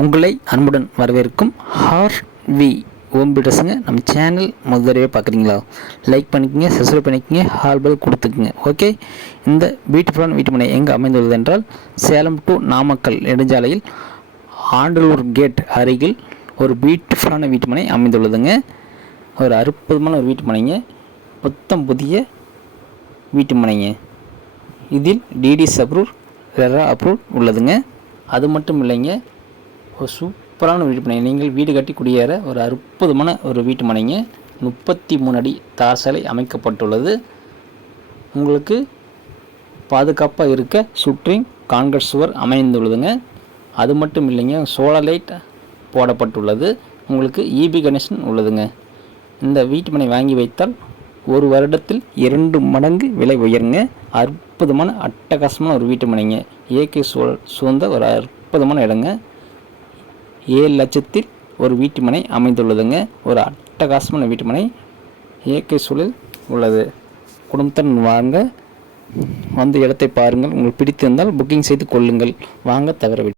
உங்களை அன்புடன் வரவேற்கும் ஹார்வி ஓம் பில்டர்ஸுங்க. நம்ம சேனல் முதலியே பார்க்குறீங்களா? லைக் பண்ணிக்கோங்க, சப்ஸ்கிரைப் பண்ணிக்கோங்க, ஹால்பல் கொடுத்துக்குங்க. ஓகே, இந்த பியூட்டிஃபுல்லான வீட்டுமனை எங்கே அமைந்துள்ளது என்றால் சேலம் டு நாமக்கல் நெடுஞ்சாலையில் ஆண்டலூர் கேட் அருகில் ஒரு பியூட்டிஃபுல்லான வீட்டுமனை அமைந்துள்ளதுங்க. ஒரு அற்புதமான ஒரு வீட்டுமனைங்க, புத்தம் புதிய வீட்டுமனைங்க. இதில் டிடிஎஸ் அப்ரூவ், ரெரா அப்ரூவ் உள்ளதுங்க. அது மட்டும் இல்லைங்க, ஒரு சூப்பரான வீட்டுமனை. நீங்கள் வீடு கட்டி குடியேற ஒரு அற்புதமான ஒரு வீட்டுமனைங்க. 33 அடி தார்சாலை அமைக்கப்பட்டுள்ளது. உங்களுக்கு பாதுகாப்பாக இருக்க சுற்றி கான்கிரீட் சுவர் அமைந்துள்ளதுங்க. அது மட்டும் இல்லைங்க, சோலார் லைட் போடப்பட்டுள்ளது. உங்களுக்கு இபி கனெக்ஷன் உள்ளதுங்க. இந்த வீட்டுமனை வாங்கி வைத்தால் ஒரு வருடத்தில் 2 மடங்கு விலை உயருங்க. அற்புதமான அட்டகாசமான ஒரு வீட்டுமனைங்க. இயற்கை சூழ்ந்த ஒரு அற்புதமான இடங்க. 7 லட்சத்தில் ஒரு வீட்டுமனை அமைந்துள்ளதுங்க. ஒரு அட்டகாசமான வீட்டுமனை, இயற்கை சூழல் உள்ளது. குடும்பத்துடன் வாங்க, வந்து இடத்தை பாருங்கள். உங்களுக்கு பிடித்திருந்தால் புக்கிங் செய்து கொள்ளுங்கள். வாங்க தவறவில்லை.